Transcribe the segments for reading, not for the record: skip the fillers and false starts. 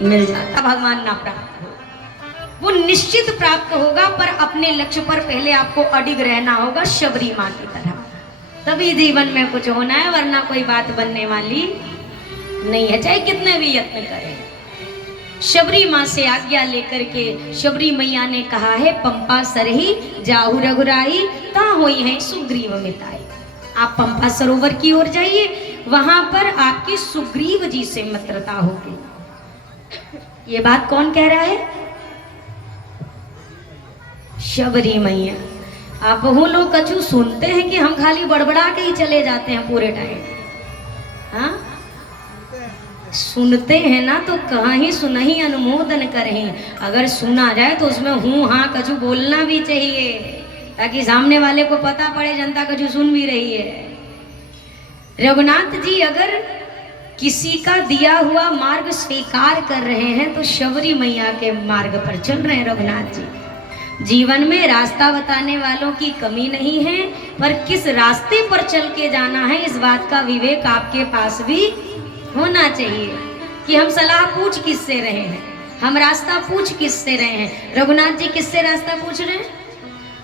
मिल जाता, भगवान ना प्राप्त हो। वो निश्चित प्राप्त होगा, पर अपने लक्ष्य पर पहले आपको अडिग रहना होगा, शबरी माँ की तरह, तभी जीवन में कुछ होना है, वरना कोई बात बनने वाली नहीं है, चाहे कितने भी यत्न करें। शबरी माँ से आज्ञा लेकर के शबरी मैया ने कहा है, पंपा सरही जाहु रघुराई ता होई है सुग्रीव मिताई। आप पंपा सरोवर की ओर जाइए, वहां पर आपकी सुग्रीव जी से मित्रता होगी। ये बात कौन कह रहा है? शबरी मैया। आप वो लोग कछु सुनते हैं कि हम खाली बड़बड़ा के ही चले जाते हैं पूरे टाइम? हाँ, सुनते हैं ना, तो कहाँ ही सुनही अनुमोदन करें। अगर सुना जाए तो उसमें हूँ हाँ कछु बोलना भी चाहिए, ताकि सामने वाले को पता पड़े जनता कछु सुन भी रही है। रघुनाथ जी अगर किसी का दिया हुआ मार्ग स्वीकार कर रहे हैं तो शबरी मैया के मार्ग पर चल रहे हैं रघुनाथ जी। जीवन में रास्ता बताने वालों की कमी नहीं है, पर किस रास्ते पर चल के जाना है इस बात का विवेक आपके पास भी होना चाहिए कि हम सलाह पूछ किससे रहे हैं, हम रास्ता पूछ किससे रहे हैं। रघुनाथ जी किससे रास्ता पूछ रहे हैं?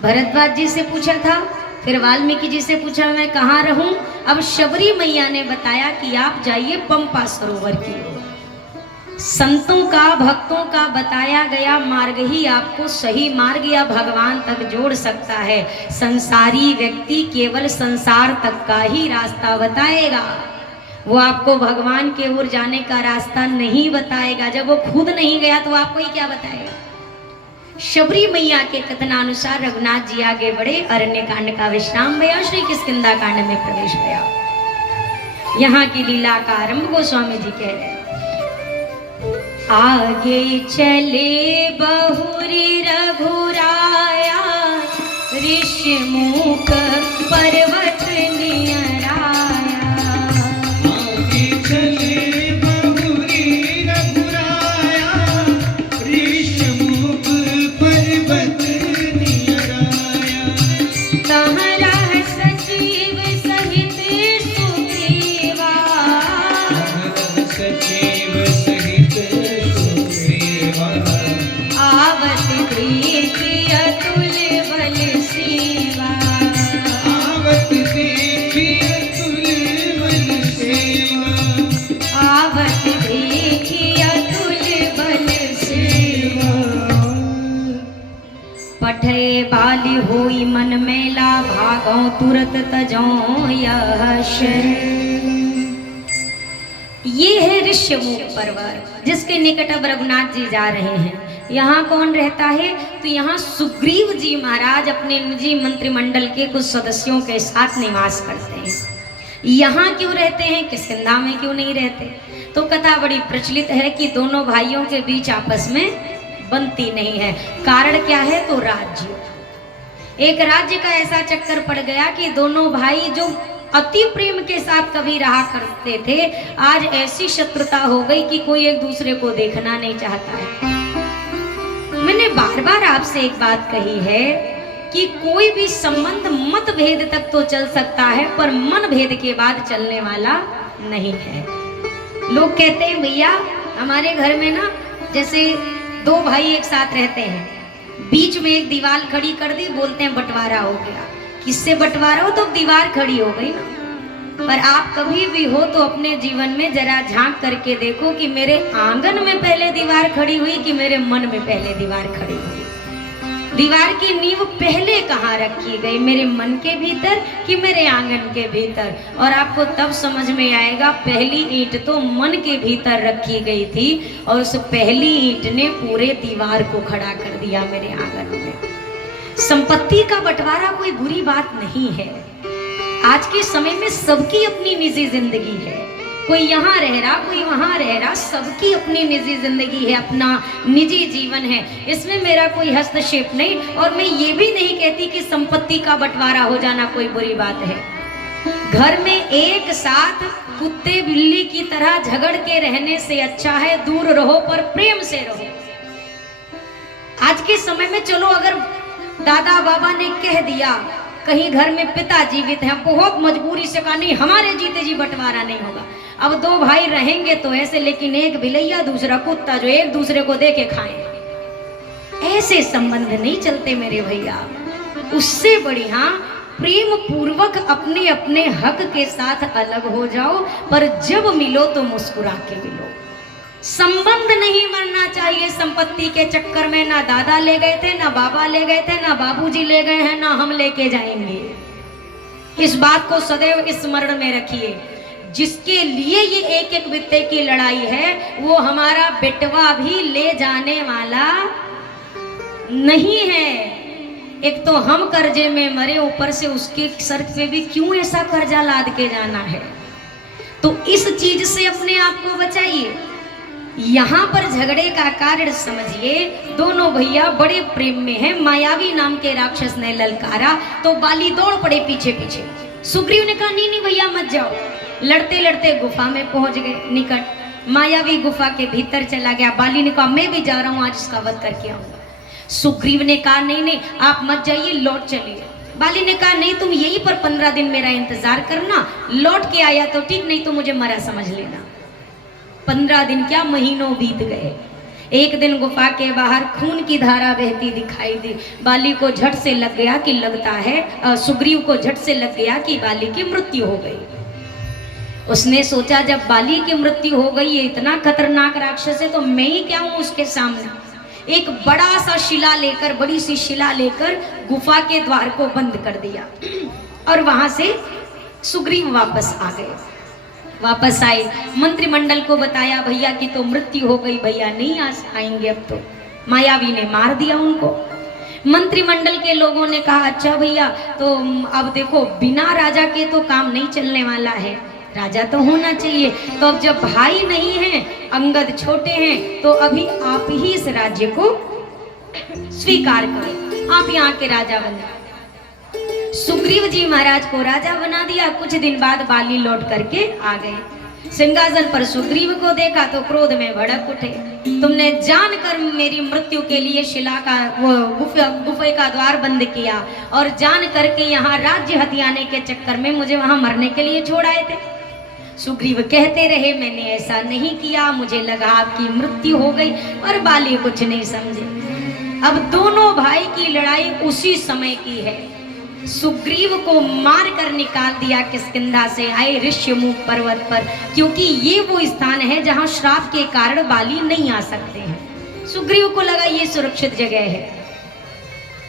भरद्वाज जी से पूछा था, फिर वाल्मीकि जी से पूछा मैं कहाँ रहूं। अब शबरी मैया ने बताया कि आप जाइए पंपा सरोवर की ओर। संतों का, भक्तों का बताया गया मार्ग ही आपको सही मार्ग या भगवान तक जोड़ सकता है। संसारी व्यक्ति केवल संसार तक का ही रास्ता बताएगा, वो आपको भगवान के ओर जाने का रास्ता नहीं बताएगा। जब वो खुद नहीं गया तो आपको ही क्या बताएगा? शबरी मैया के कथनानुसार रघुनाथ जी आगे बढ़े, अरण्य कांड का विश्राम भया, श्री किष्किंधा कांड में प्रवेश भया। यहाँ की लीला का आरंभ गोस्वामी जी कह रहे हैं, आगे चले बहुरी रघुराया, ऋषिमुख पर्वत नियराया। आगे चले बहुरी रघुराया, ऋषिमुख पर्वत नियराया। तहाँ रह सचिव सहित सुग्रीवा, सचिव सहित सुग्रीवा। आवत देखि अतुल बल सेवा। आवत देखि अतुल बल सेवा। आवत देखि अतुल बल सेवा। पठे बाली होई मन मेला, भागौ तुरत तजौ यश। ये है ऋष्यमुख पर्वत, जिसके निकट अब रघुनाथ जी जा रहे हैं। यहाँ कौन रहता है? तो यहाँ सुग्रीव जी महाराज अपने निजी मंत्रिमंडल के कुछ सदस्यों के साथ निवास करते हैं। यहाँ क्यों रहते हैं, किष्किंधा में क्यों नहीं रहते? तो कथा बड़ी प्रचलित है कि दोनों भाइयों के बीच आपस में बनती नहीं है। कारण क्या है? तो राज्य। एक राज्य का ऐसा चक्कर पड़ गया कि दोनों भाई जो अति प्रेम के साथ कभी रहा करते थे, आज ऐसी शत्रुता हो गई कि कोई एक दूसरे को देखना नहीं चाहता है। मैंने बार बार आपसे एक बात कही है कि कोई भी संबंध मतभेद तक तो चल सकता है, पर मन भेद के बाद चलने वाला नहीं है। लोग कहते हैं भैया हमारे घर में ना, जैसे दो भाई एक साथ रहते हैं, बीच में एक दीवार खड़ी कर दी, बोलते हैं बंटवारा हो गया। किससे बंटवारा हो? तो दीवार खड़ी हो गई ना। पर आप कभी भी हो तो अपने जीवन में जरा झांक करके देखो कि मेरे आंगन में पहले दीवार खड़ी हुई कि मेरे मन में पहले दीवार खड़ी हुई। दीवार की नींव पहले कहाँ रखी गई, मेरे मन के भीतर कि मेरे आंगन के भीतर? और आपको तब समझ में आएगा पहली ईंट तो मन के भीतर रखी गई थी, और उस पहली ईंट ने पूरे दीवार को खड़ा कर दिया मेरे आंगन में। संपत्ति का बंटवारा कोई बुरी बात नहीं है। आज के समय में सबकी अपनी निजी जिंदगी है, कोई यहाँ रह रहा, कोई वहाँ रह रहा, सबकी अपनी निजी जिंदगी है, अपना निजी जीवन है। इसमें मेरा कोई हस्तक्षेप नहीं, और मैं ये भी नहीं कहती कि संपत्ति का बंटवारा हो जाना कोई बुरी बात है। घर में एक साथ कुत्ते बिल्ली की तरह झगड़ के रहने से अच्छा है दूर रहो पर प्रेम से रहो। आज के समय में चलो अगर दादा बाबा ने कह दिया, कहीं घर में पिता जीवित हैं, बहुत मजबूरी से कहा नहीं हमारे जीते जी बंटवारा नहीं होगा, अब दो भाई रहेंगे तो ऐसे, लेकिन एक बिलैया दूसरा कुत्ता जो एक दूसरे को दे के खाएं, ऐसे संबंध नहीं चलते मेरे भैया। उससे बढ़िया प्रेम पूर्वक अपने अपने हक के साथ अलग हो जाओ, पर जब मिलो तो मुस्कुरा के मिलो। संबंध नहीं बनना चाहिए संपत्ति के चक्कर में। ना दादा ले गए थे, ना बाबा ले गए थे, ना बाबूजी ले गए हैं, ना हम लेके जाएंगे। इस बात को सदैव स्मरण में रखिए। जिसके लिए ये एक एक बित्ते की लड़ाई है, वो हमारा बेटवा भी ले जाने वाला नहीं है। एक तो हम कर्जे में मरे, ऊपर से उसके सर पे भी क्यों ऐसा कर्जा लाद के जाना है। तो इस चीज से अपने आप को बचाइए। यहाँ पर झगड़े का कारण समझिए, दोनों भैया बड़े प्रेम में हैं। मायावी नाम के राक्षस ने ललकारा तो बाली दौड़ पड़े पीछे पीछे। सुग्रीव ने कहा नहीं नहीं भैया मत जाओ। लड़ते लड़ते गुफा में पहुंच गए निकट। मायावी गुफा के भीतर चला गया। बाली ने कहा मैं भी जा रहा हूं, आज इसका वध करके आऊंगा। सुग्रीव ने कहा नहीं नहीं आप मत जाइए, लौट चलिए। बाली ने कहा नहीं तुम यहीं पर 15 दिन मेरा इंतजार करना, लौट के आया तो ठीक, नहीं तो मुझे मरा समझ लेना। 15 दिन क्या, महीनों बीत गए। एक दिन गुफा के बाहर खून की धारा बहती दिखाई दी। बाली को झट से लग गया कि लगता है, सुग्रीव को झट से लग गया कि बाली की मृत्यु हो गई। उसने सोचा जब बाली की मृत्यु हो गई, ये इतना खतरनाक राक्षस है, तो मैं ही क्या हूं उसके सामने। एक बड़ा सा शिला लेकर, बड़ी सी शिला लेकर गुफा के द्वार को बंद कर दिया और वहां से सुग्रीव वापस आ गए। वापस आए, मंत्रिमंडल को बताया भैया की तो मृत्यु हो गई, भैया नहीं आएंगे अब तो। मायावी ने मार दिया उनको। मंत्रिमंडल के लोगों ने कहा अच्छा भैया, तो अब देखो बिना राजा के तो काम नहीं चलने वाला है, राजा तो होना चाहिए। तो अब जब भाई नहीं हैं, अंगद छोटे हैं, तो अभी आप ही इस राज्य को स्वीकार करो, आप यहाँ के राजा बन जाओ। सुग्रीव जी महाराज को राजा बना दिया। कुछ दिन बाद बाली लौट करके आ गए। सिंहासन पर सुग्रीव को देखा तो क्रोध में भड़क उठे। तुमने जानकर मेरी मृत्यु के लिए शिला का वो गुफे का द्वार बंद किया, और जान करके यहाँ राज्य हथियाने के चक्कर में मुझे वहां मरने के लिए छोड़ आए थे। सुग्रीव कहते रहे मैंने ऐसा नहीं किया, मुझे लगा आपकी मृत्यु हो गई, और बाली कुछ नहीं समझे। अब दोनों भाई की लड़ाई उसी समय की है। सुग्रीव को मार कर निकाल दिया किष्किंधा से आए ऋष्यमुख पर्वत पर, क्योंकि ये वो स्थान है जहां श्राप के कारण बाली नहीं आ सकते हैं। सुग्रीव को लगा ये सुरक्षित जगह है।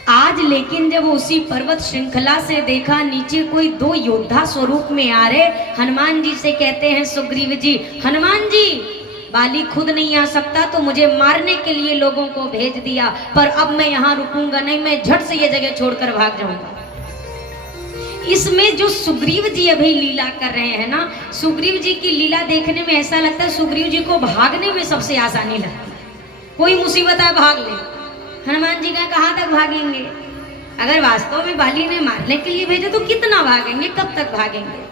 आज लेकिन जब उसी पर्वत श्रृंखला से देखा नीचे कोई 2 योद्धा स्वरूप में आ रहे, हनुमान जी से कहते हैं सुग्रीव जी, हनुमान जी बाली खुद नहीं आ सकता तो मुझे मारने के लिए लोगों को भेज दिया, पर अब मैं यहाँ रुकूंगा नहीं, मैं झट से ये जगह छोड़कर भाग जाऊंगा। इसमें जो सुग्रीव जी अभी लीला कर रहे हैं ना, सुग्रीव जी की लीला देखने में ऐसा लगता है सुग्रीव जी को भागने में सबसे आसानी लगती है। कोई मुसीबत है भाग ले। हनुमान जी का कहाँ तक भागेंगे? अगर वास्तव में बाली ने मारने के लिए भेजा तो कितना भागेंगे, कब तक भागेंगे?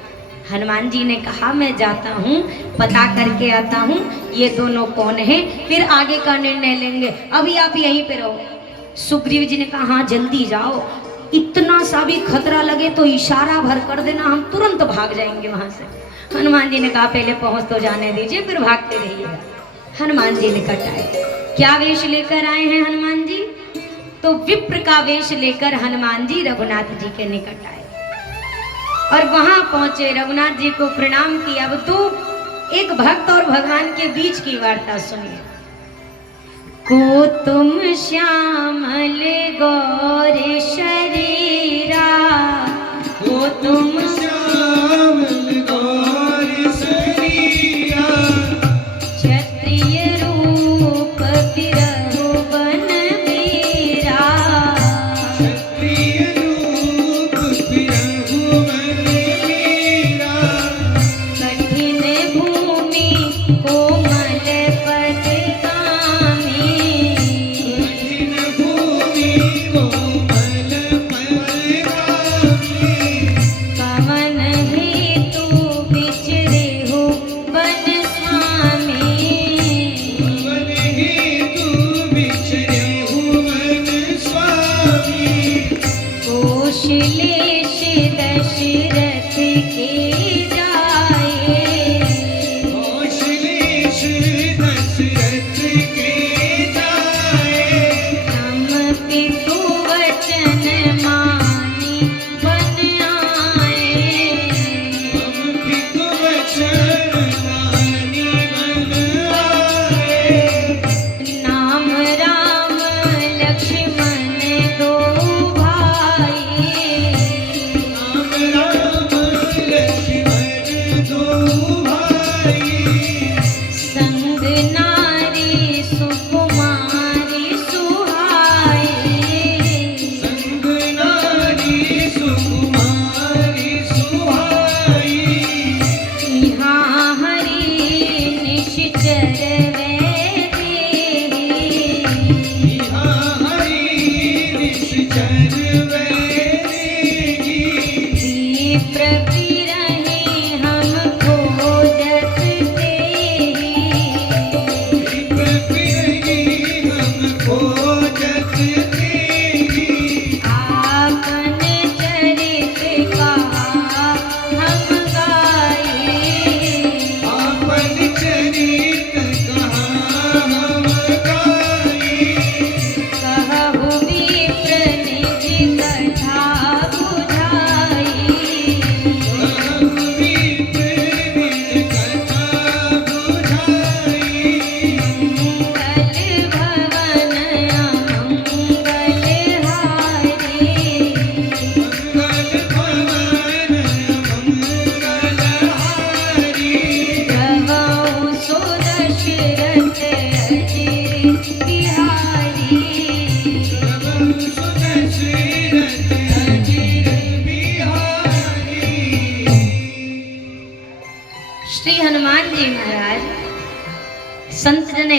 हनुमान जी ने कहा मैं जाता हूँ, पता करके आता हूँ ये दोनों कौन हैं, फिर आगे का निर्णय लेंगे, अभी आप यहीं पे रहो। सुग्रीव जी ने कहा हाँ जल्दी जाओ, इतना सा भी खतरा लगे तो इशारा भर कर देना, हम तुरंत भाग जाएंगे वहां से। हनुमान जी ने कहा पहले पहुंच तो जाने दीजिए, फिर भागते रहिएगा। हनुमान जी निकट आए। क्या वेश लेकर आए हैं हनुमान जी? तो विप्र का वेश लेकर हनुमान जी रघुनाथ जी के निकट आए और वहां पहुंचे, रघुनाथ जी को प्रणाम किया। अब तो एक भक्त और भगवान के बीच की वार्ता सुनिए। को तुम श्यामल गौर शरीरा, को तुम श्यामल गौर शरीरा, क्षत्रिय रूप बिरहु बन वीरा, क्षत्रिय रूप बिरहु बन वीरा, कठिन भूमि कोमल पद गामी, कठिन भूमि कोमल पद गामी,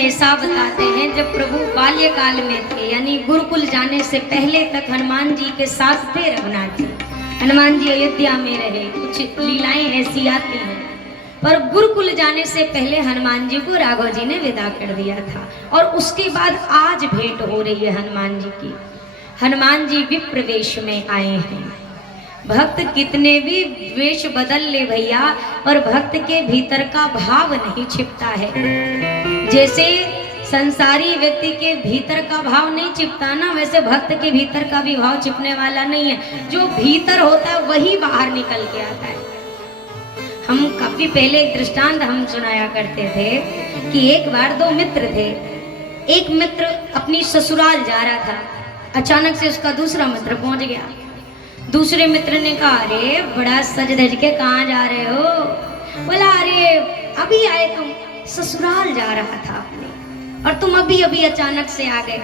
ऐसा बताते हैं, जब प्रभु बाल्यकाल में थे, यानी गुरुकुल जाने से पहले तक हनुमान जी के साथ थे रघुनाथ जी। हनुमान जी अयोध्या में रहे, कुछ लीलाएं ऐसी आती हैं, पर गुरुकुल जाने से पहले हनुमान जी को राघव जी ने विदा कर दिया था। और उसके बाद आज भेंट हो रही है हनुमान जी की। हनुमान जी विप्र वेश में आए हैं। भक्त कितने भी वेश बदल ले भैया, पर भक्त के भीतर का भाव नहीं छिपता है। जैसे संसारी व्यक्ति के भीतर का भाव नहीं छिपता ना, वैसे भक्त के भीतर का भी भाव छिपने वाला नहीं है। जो भीतर होता है वही बाहर निकल के आता है। हम काफी पहले एक दृष्टांत हम सुनाया करते थे कि एक बार दो मित्र थे। एक मित्र अपनी ससुराल जा रहा था, अचानक से उसका दूसरा मित्र पहुंच गया। दूसरे मित्र ने कहा, अरे बड़ा सज धज के कहाँ जा रहे हो? बोला, अरे अभी आए, तुम ससुराल जा रहा था अपने, और तुम अभी अभी अचानक से आ गए।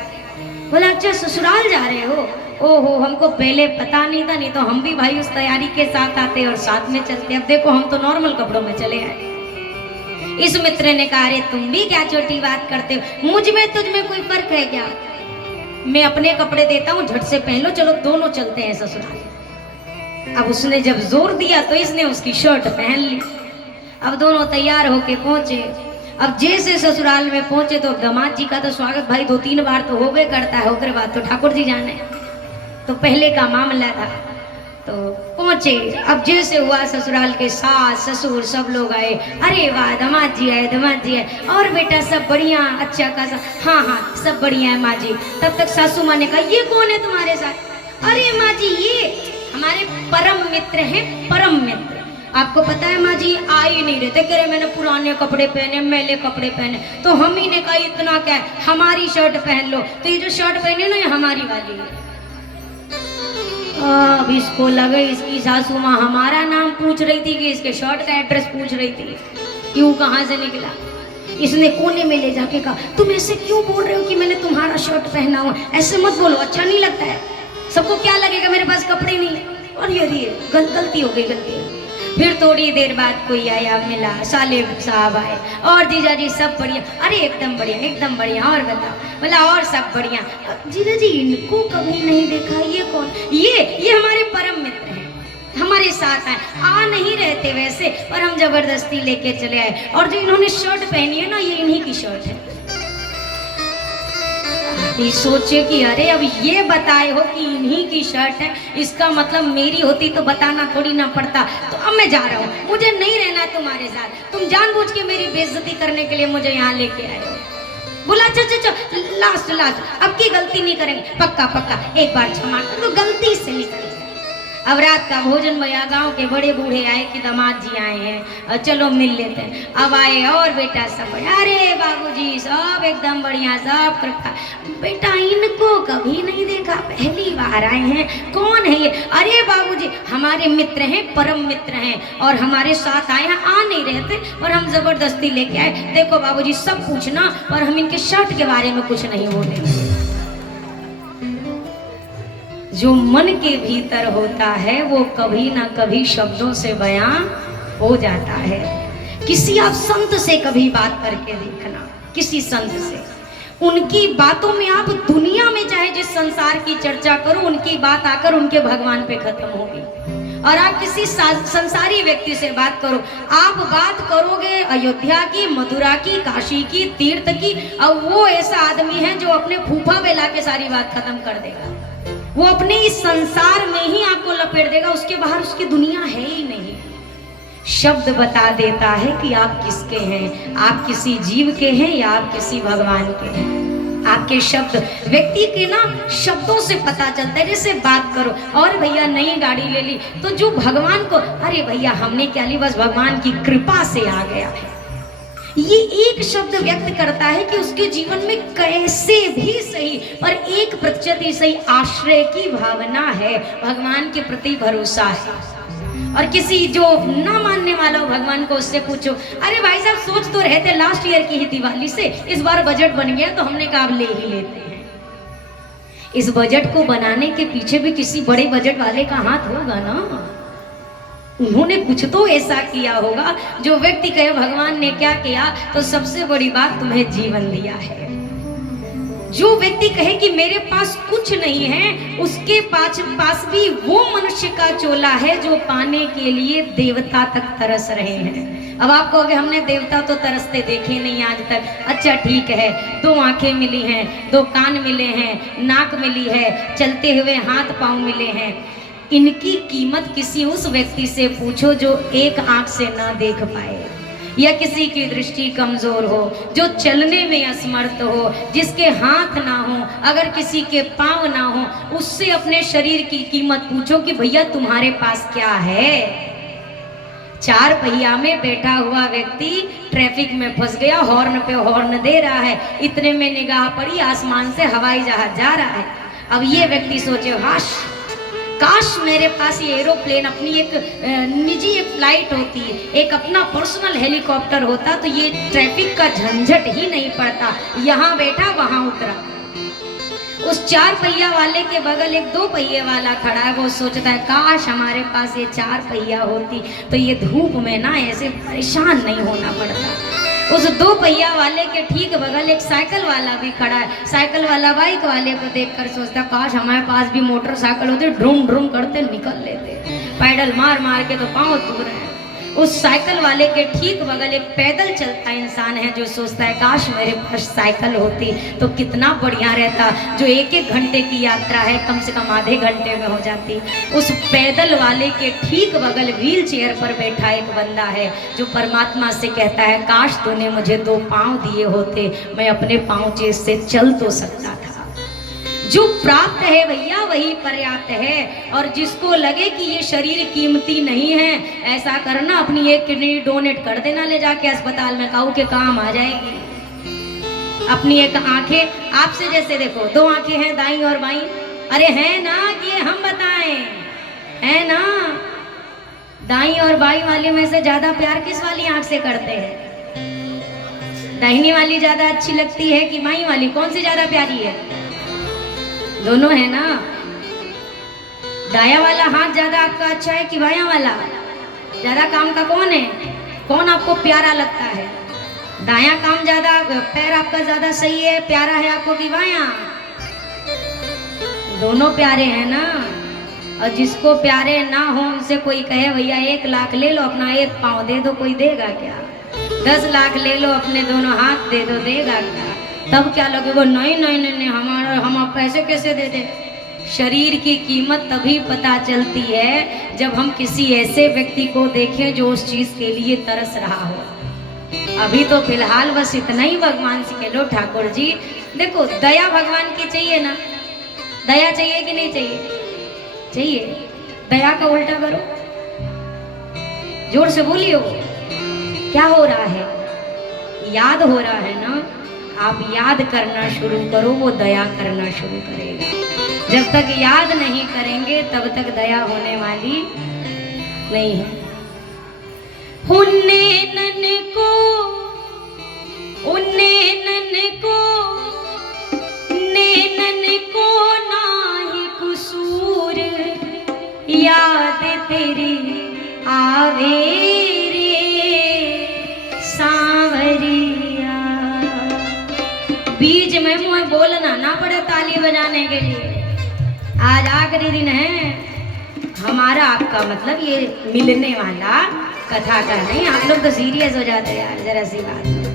बोला, अच्छा ससुराल जा रहे हो? ओहो, हमको पहले पता नहीं था, नहीं तो हम भी भाई उस तैयारी के साथ आते और साथ में चलते। अब देखो हम तो नॉर्मल कपड़ों में चले आए। इस मित्र ने कहा, अरे तुम भी क्या छोटी बात करते हो, मुझ में तुझ में कोई फर्क है क्या? मैं अपने कपड़े देता हूँ, झट से पहन लो, चलो दोनों चलते हैं ससुराल। अब उसने जब जोर दिया तो इसने उसकी शर्ट पहन ली। अब दोनों तैयार होके पहुंचे। अब जैसे ससुराल में पहुंचे तो दामाद जी का तो स्वागत भाई 2-3 बार तो हो गए करता है, उसके बाद तो ठाकुर जी जाने, तो पहले का मामला था। तो पहुंचे, अब जैसे हुआ ससुराल के सास ससुर सब लोग आए। अरे वाह, दामाद जी आए, दामाद जी आए, और बेटा सब बढ़िया, अच्छा खासा? हाँ हाँ सब बढ़िया है माँ जी। तब तक सासू माँ ने कहा, ये कौन है तुम्हारे साथ? अरे माँ जी, ये हमारे परम मित्र हैं, परम मित्र। आपको पता है माँ जी, आ ही नहीं रहते, कह रहे मैंने पुराने कपड़े पहने, मैले कपड़े पहने। तो हम ही ने कहा, इतना क्या है, हमारी शर्ट पहन लो। तो ये जो शर्ट पहने ना, ये हमारी वाली है। अब इसको लगे इसकी सासू माँ हमारा नाम पूछ रही थी कि इसके शर्ट का एड्रेस पूछ रही थी कि वो कहाँ से निकला। इसने कोने में ले जाके कहा, तुम ऐसे क्यों बोल रहे हो कि मैंने तुम्हारा शर्ट पहना हुआ? ऐसे मत बोलो, अच्छा नहीं लगता है। सबको क्या लगेगा मेरे पास कपड़े नहीं है। और ये गलती हो गई, गलती। फिर थोड़ी देर बाद कोई आया, मिला, साले साहब आए, और जीजा जी सब बढ़िया? अरे एकदम बढ़िया, एकदम बढ़िया। और बताओ? बोला, और सब बढ़िया। जीजा जी, इनको कभी नहीं देखा, ये कौन? ये हमारे परम मित्र हैं, हमारे साथ आए। आ नहीं रहते वैसे, पर हम जबरदस्ती लेके चले आए। और जो इन्होंने शर्ट पहनी है ना, ये इन्हीं की शर्ट है। ये सोचे कि अरे अब ये बताए हो कि इन्हीं की शर्ट है, इसका मतलब मेरी होती तो बताना थोड़ी ना पड़ता। तो अब मैं जा रहा हूँ, मुझे नहीं रहना तुम्हारे साथ। तुम जानबूझ के मेरी बेइज्जती करने के लिए मुझे यहाँ लेके आए हो। बोला, अच्छा लास्ट अब की गलती नहीं करेंगे, पक्का पक्का, एक बार क्षमा कर दो, गलती से नहीं करेंगे। अब रात का भोजन भैया, गांव के बड़े बूढ़े आए कि दामाद जी आए हैं, चलो मिल लेते हैं। अब आए और बेटा सब, अरे बाबूजी सब एकदम बढ़िया, सब कृपा। बेटा इनको कभी नहीं देखा, पहली बार आए हैं, कौन है ये? अरे बाबूजी हमारे मित्र हैं, परम मित्र हैं, और हमारे साथ आए हैं, आ नहीं रहते और हम जबरदस्ती लेके आए। देखो बाबूजी सब पूछना, पर हम इनके शर्ट के बारे में कुछ नहीं बोले। जो मन के भीतर होता है वो कभी ना कभी शब्दों से बयां हो जाता है। किसी आप संत से कभी बात करके देखना, किसी संत से, उनकी बातों में आप दुनिया में चाहे जिस संसार की चर्चा करो, उनकी बात आकर उनके भगवान पे खत्म होगी। और आप किसी संसारी व्यक्ति से बात करो, आप बात करोगे अयोध्या की, मथुरा की, काशी की, तीर्थ की, और वो ऐसा आदमी है जो अपने फूफा पे लाके सारी बात खत्म कर देगा। वो अपने इस संसार में ही आपको लपेट देगा, उसके बाहर उसकी दुनिया है ही नहीं। शब्द बता देता है कि आप किसके हैं, आप किसी जीव के हैं या आप किसी भगवान के हैं। आपके शब्द, व्यक्ति के ना शब्दों से पता चलता है। जैसे बात करो, और भैया नई गाड़ी ले ली, तो जो भगवान को, अरे भैया हमने क्या ली, बस भगवान की कृपा से आ गया है। ये एक शब्द व्यक्त करता है कि उसके जीवन में कैसे भी सही, पर 1% ही सही आश्रय की भावना है, भगवान के प्रति भरोसा है। और किसी जो ना मानने वाला हो भगवान को, उससे पूछो, अरे भाई साहब सोच तो रहते लास्ट ईयर की ही दिवाली से, इस बार बजट बन गया तो हमने कहा ले ही लेते हैं। इस बजट को बनाने के पीछे भी किसी बड़े बजट वाले का हाथ होगा ना। उन्होंने कुछ तो ऐसा किया होगा जो व्यक्ति कहे भगवान ने क्या किया, तो सबसे बड़ी बात तुम्हें जीवन दिया है। जो व्यक्ति कहे कि मेरे पास कुछ नहीं है, उसके पास भी वो मनुष्य का चोला है जो पाने के लिए देवता तक तरस रहे हैं। अब आप कहोगे हमने देवता तो तरसते देखे नहीं आज तक। अच्छा ठीक है, 2 आंखें मिली हैं, 2 कान मिले हैं, नाक मिली है, चलते हुए हाथ पांव मिले हैं। इनकी कीमत किसी उस व्यक्ति से पूछो जो एक आंख से ना देख पाए, या किसी की दृष्टि कमजोर हो, जो चलने में असमर्थ हो, जिसके हाथ ना हो, अगर किसी के पांव ना हो, उससे अपने शरीर की कीमत पूछो कि भैया तुम्हारे पास क्या है। 4 पहिया में बैठा हुआ व्यक्ति ट्रैफिक में फंस गया, हॉर्न पे हॉर्न दे रहा है, इतने में निगाह पड़ी आसमान से हवाई जहाज जा रहा है। अब ये व्यक्ति सोचे हाश काश मेरे पास ये एरोप्लेन अपनी एक निजी एक फ्लाइट होती, एक अपना पर्सनल हेलीकॉप्टर होता तो ये ट्रैफिक का झंझट ही नहीं पड़ता। यहाँ बैठा वहाँ उतरा। उस 4 पहिया वाले के बगल एक 2 पहिए वाला खड़ा है, वो सोचता है काश हमारे पास ये 4 पहिया होती तो ये धूप में ना ऐसे परेशान नहीं होना पड़ता। उस 2 पहिया वाले के ठीक बगल एक साइकिल वाला भी खड़ा है। साइकिल वाला बाइक वाले को देखकर सोचता काश हमारे पास भी मोटरसाइकिल होती, ड्रूम ड्रूम करते निकल लेते, पैडल मार मार के तो पाँव दूर है। उस साइकिल वाले के ठीक बगल एक पैदल चलता इंसान है जो सोचता है काश मेरे पास साइकिल होती तो कितना बढ़िया रहता, जो 1-1 घंटे की यात्रा है कम से कम आधे घंटे में हो जाती। उस पैदल वाले के ठीक बगल व्हील चेयर पर बैठा एक बंदा है जो परमात्मा से कहता है काश तूने मुझे 2 पाँव दिए होते, मैं अपने पाँव से चल तो सकता था। जो प्राप्त है भैया वही पर्याप्त है, और जिसको लगे कि ये शरीर कीमती नहीं है, ऐसा करना अपनी एक किडनी डोनेट कर देना ले जाके अस्पताल में, काऊ के काम आ जाएगी। अपनी एक आंखें आपसे जैसे देखो 2 आंखें हैं दाईं और बाईं, अरे है ना कि हम बताएं, है ना? दाईं और बाईं वाली में से ज्यादा प्यार किस वाली आंख से करते हैं? दाहिनी वाली ज्यादा अच्छी लगती है कि बाईं वाली? कौन सी ज्यादा प्यारी है? दोनों है ना। दाया वाला हाथ ज्यादा आपका अच्छा है कि बायां वाला? ज्यादा काम का कौन है? कौन आपको प्यारा लगता है? दाया काम ज्यादा, पैर आपका ज्यादा सही है, प्यारा है आपको कि बायां? दोनों प्यारे हैं ना। और जिसको प्यारे ना हो उनसे कोई कहे भैया 1 लाख ले लो अपना 1 पाँव दे दो, कोई देगा क्या? 10 लाख ले लो अपने दोनों हाथ दे दो, देगा क्या? तब क्या लगेगा नहीं नहीं नहीं नहीं हमारा हम आप पैसे कैसे दे दे। शरीर की कीमत तभी पता चलती है जब हम किसी ऐसे व्यक्ति को देखें जो उस चीज के लिए तरस रहा हो। अभी तो फिलहाल बस इतना ही भगवान से कह लो ठाकुर जी देखो दया भगवान की चाहिए ना, दया चाहिए कि नहीं चाहिए? चाहिए। दया का उल्टा करो, जोर से बोलियो। क्या हो रहा है? याद हो रहा है ना। आप याद करना शुरू करो, वो दया करना शुरू करेगा। जब तक याद नहीं करेंगे तब तक दया होने वाली नहीं है। उन्ने नन को नैनन को नाही कसूर, याद तेरी आवे रे सांवरिया। बीच में मुँह बोलना ना पड़े ताली बजाने के लिए। आज आखिरी दिन है हमारा आपका, मतलब ये मिलने वाला कथा का नहीं। आप लोग तो सीरियस हो जाते हैं यार, जरा सी बात।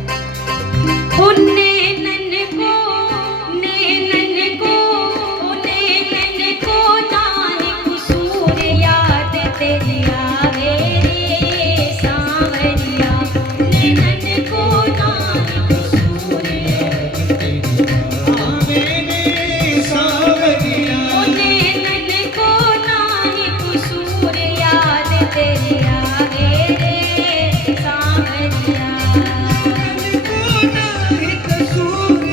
कसूर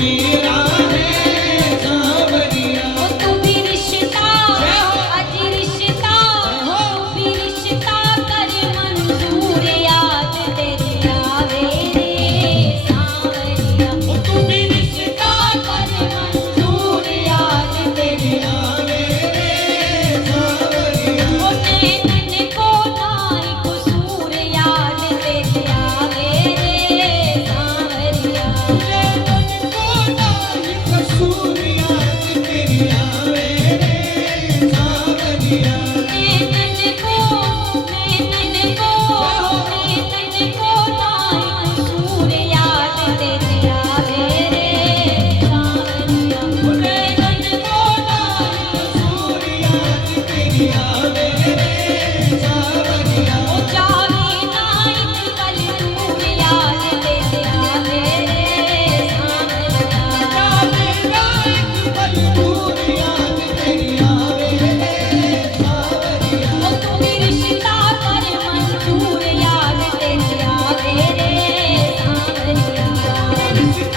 मेरा है सांवरिया। ओ तू भी रिश्ता अज रिश्ता, तू भी रिश्ता कर मंजूर, याद तेरी आवे रे सांवरिया। ओ तू भी रिश्ता कर मंजूर, याद तेरी आवे रे सांवरिया। ओ नैनन को नाई कसूर, याद तेरी आवे रे सांवरिया। नैनन को नाई कसूर, याद तेरी आवे रे सांवरिया। नैनन को नाई कसूर, याद तेरी आवे रे सांवरिया। नैनन को नाई कसूर, याद तेरी आवे रे सांवरिया। ओ जावे नाई कल दूर, याद तेरी आवे रे सांवरिया। जावे नाई कल दूर, याद तेरी आवे रे सांवरिया। ओ तू भी रिश्ता कर मंजूर, याद तेरी आवे रे सांवरिया। रिश्ता कर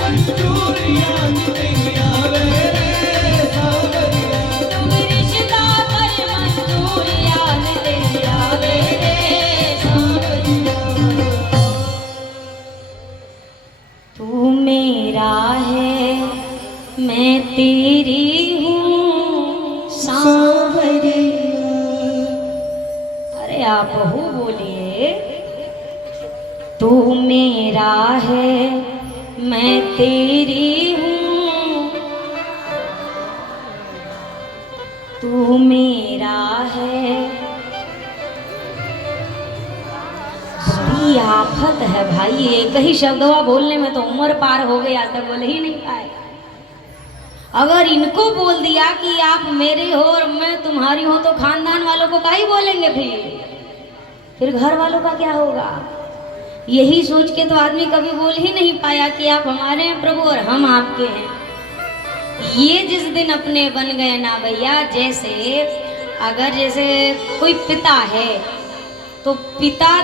मंजूर, याद तेरी आवे रे सांवरिया। तू भी रिश्ता कर मंजूर, याद तेरी आवे रे सांवरिया। तू मेरा है मैं तेरी हूँ सांवरिया। अरे आप बहू बोलिए। तू मेरा है मैं तेरी हूँ, तू मेरा है। बड़ी आफत है भाई, एक ही शब्दवा बोलने में तो उम्र पार हो गई, आज तक बोल ही नहीं पाए। अगर इनको बोल दिया कि आप मेरे हो और मैं तुम्हारी हूं, तो खानदान वालों को क्या ही बोलेंगे फिर घर वालों का क्या होगा। यही सोच के तो आदमी कभी बोल ही नहीं पाया कि आप हमारे हैं प्रभु और हम आपके हैं। ये जिस दिन अपने बन गए ना भैया, जैसे कोई पिता है तो पिता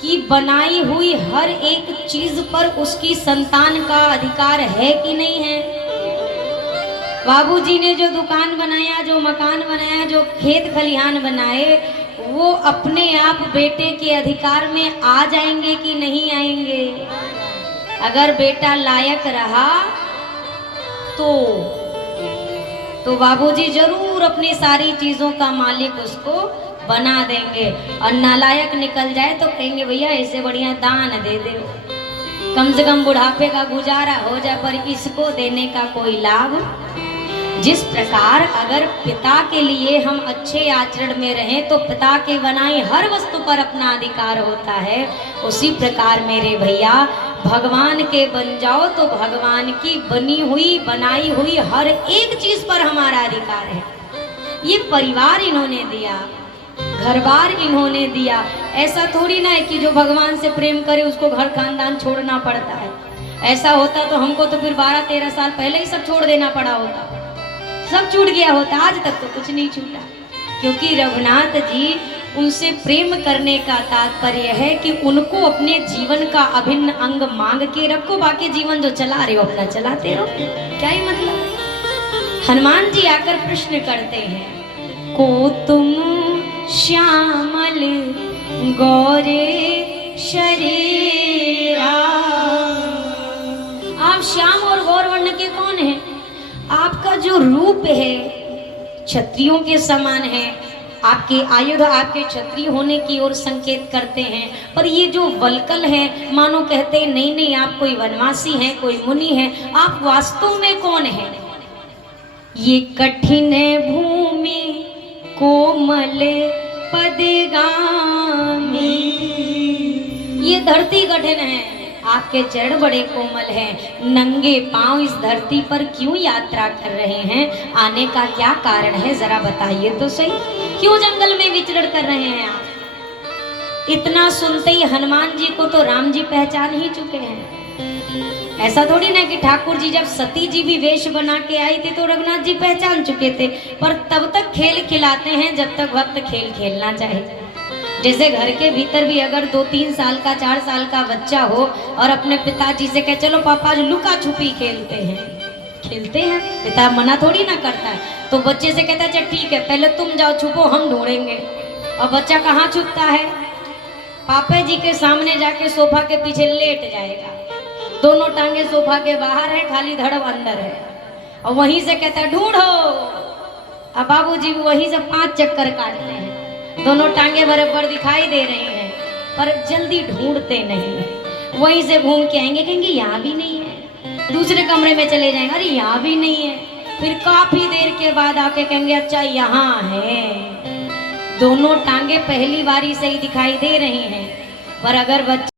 की बनाई हुई हर एक चीज पर उसकी संतान का अधिकार है कि नहीं है। बाबूजी ने जो दुकान बनाया, जो मकान बनाया, जो खेत खलिहान बनाए, वो अपने आप बेटे के अधिकार में आ जाएंगे कि नहीं आएंगे। अगर बेटा लायक रहा तो बाबूजी जरूर अपनी सारी चीजों का मालिक उसको बना देंगे, और नालायक निकल जाए तो कहेंगे भैया ऐसे बढ़िया दान दे दे, कम से कम बुढ़ापे का गुजारा हो जाए, पर इसको देने का कोई लाभ। जिस प्रकार अगर पिता के लिए हम अच्छे आचरण में रहें तो पिता के बनाई हर वस्तु पर अपना अधिकार होता है, उसी प्रकार मेरे भैया भगवान के बन जाओ तो भगवान की बनी हुई बनाई हुई हर एक चीज पर हमारा अधिकार है। ये परिवार इन्होंने दिया, घर-बार इन्होंने दिया। ऐसा थोड़ी ना है कि जो भगवान से प्रेम करे उसको घर खानदान छोड़ना पड़ता है। ऐसा होता तो हमको तो फिर 12-13 साल पहले ही सब छोड़ देना पड़ा होता, सब छूट गया होता। आज तक तो कुछ नहीं छूटा, क्योंकि रघुनाथ जी उनसे प्रेम करने का तात्पर्य है कि उनको अपने जीवन का अभिन्न अंग मांग के रखो, बाकी जीवन जो चला रहे हो अपना चलाते रहो। क्या ही मतलब। हनुमान जी आकर प्रश्न करते हैं, को तुम श्यामल गौरे शरीरा। आप श्याम और गौर वर्ण के कौन हैं? आपका जो रूप है क्षत्रियों के समान है, आपके आयुध आपके क्षत्रिय होने की ओर संकेत करते हैं, पर ये जो वल्कल है मानो कहते हैं नहीं नहीं आप कोई वनवासी हैं, कोई मुनि हैं, आप वास्तव में कौन हैं? ये कठिन भूमि कोमल पदगामी, ये धरती कठिन है, आपके चरण बड़े कोमल हैं, नंगे पांव इस धरती पर क्यों यात्रा कर रहे हैं? आने का क्या कारण है जरा बताइए तो सही, क्यों जंगल में विचरण कर रहे हैं आप? इतना सुनते ही हनुमान जी को तो राम जी पहचान ही चुके हैं। ऐसा थोड़ी ना कि ठाकुर जी जब सती जी भी वेश बना के आई थी तो रघुनाथ जी पहचान चुके थे, पर तब तक खेल खिलाते हैं जब तक भक्त खेल खेलना चाहे। जैसे घर के भीतर भी अगर 2-3 साल का 4 साल का बच्चा हो और अपने पिताजी से कहे चलो पापा आज लुका छुपी खेलते हैं, पिता मना थोड़ी ना करता है, तो बच्चे से कहता है अच्छा ठीक है पहले तुम जाओ छुपो हम ढूंढेंगे। और बच्चा कहाँ छुपता है? पापा जी के सामने जाके सोफा के पीछे लेट जाएगा, दोनों टांगे सोफा के बाहर है, खाली धड़ब अंदर है, और वहीं से कहता है ढूंढो। अब बाबूजी वहीं से 5 चक्कर काटते हैं, दोनों टांगे बराबर दिखाई दे रही हैं पर जल्दी ढूंढते नहीं है। वहीं से घूम के आएंगे, कहेंगे यहाँ भी नहीं है, दूसरे कमरे में चले जाएंगे, अरे यहाँ भी नहीं है, फिर काफी देर के बाद आके कहेंगे अच्छा यहाँ है। दोनों टांगे पहली बारी से ही दिखाई दे रही हैं, पर अगर बच्चे